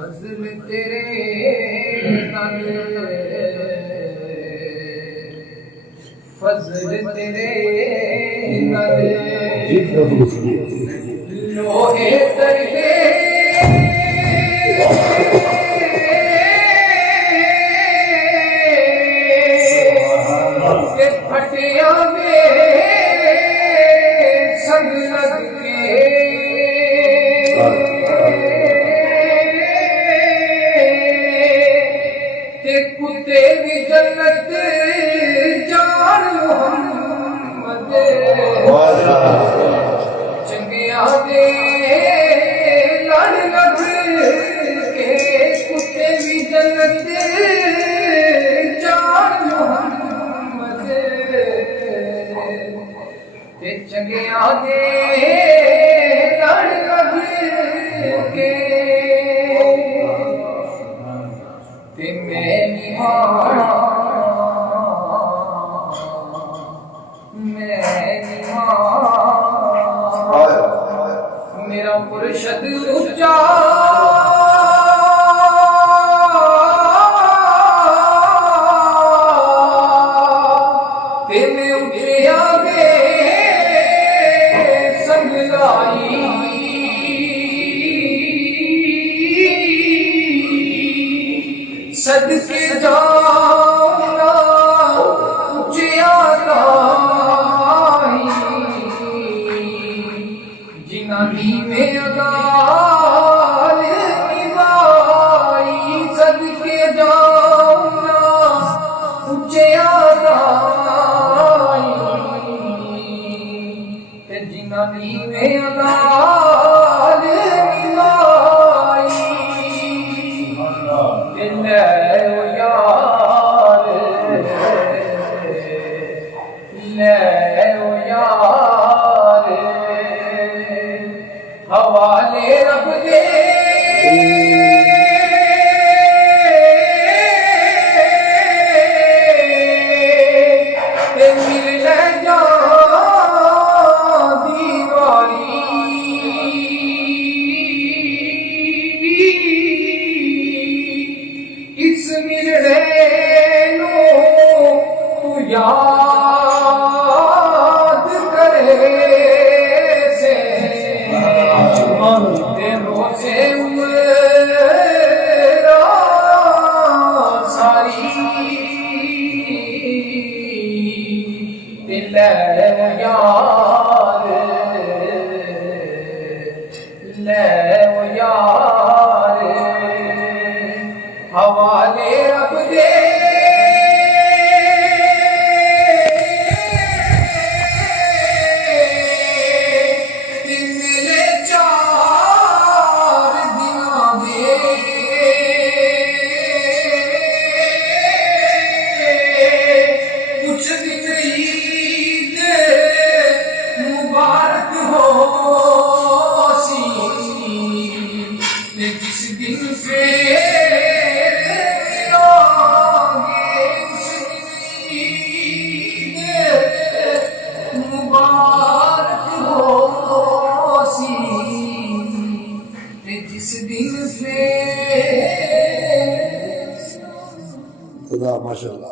फजल तेरे नाल फजल तेरे नाल लोहे तरहे फटिया में संग लग के कुत्ते भी जन्नत जान मोहम्मद चंगिया दे लड़ लग के कुत्ते भी जन्नत जान मोहम्मद ते चंगिया दे लड़ लग के ते मैं मेरा मुर्शद ऊंचा ते मैं उठिया वे संग लाई सदके जाना उचिया लाई जिनानी में अगार निभाई सदके जाना उचिया लाई जिनानी में अगार निभाई हवाले रब दे मिल ले जा दीवारी इस मिलने नो तू याद करे से उमरा सारी दिल यार ले यार हवाले रब दे मुबारक हो जिस दिन से मुबारक हो जिस दिन से खुदा माशाअल्लाह।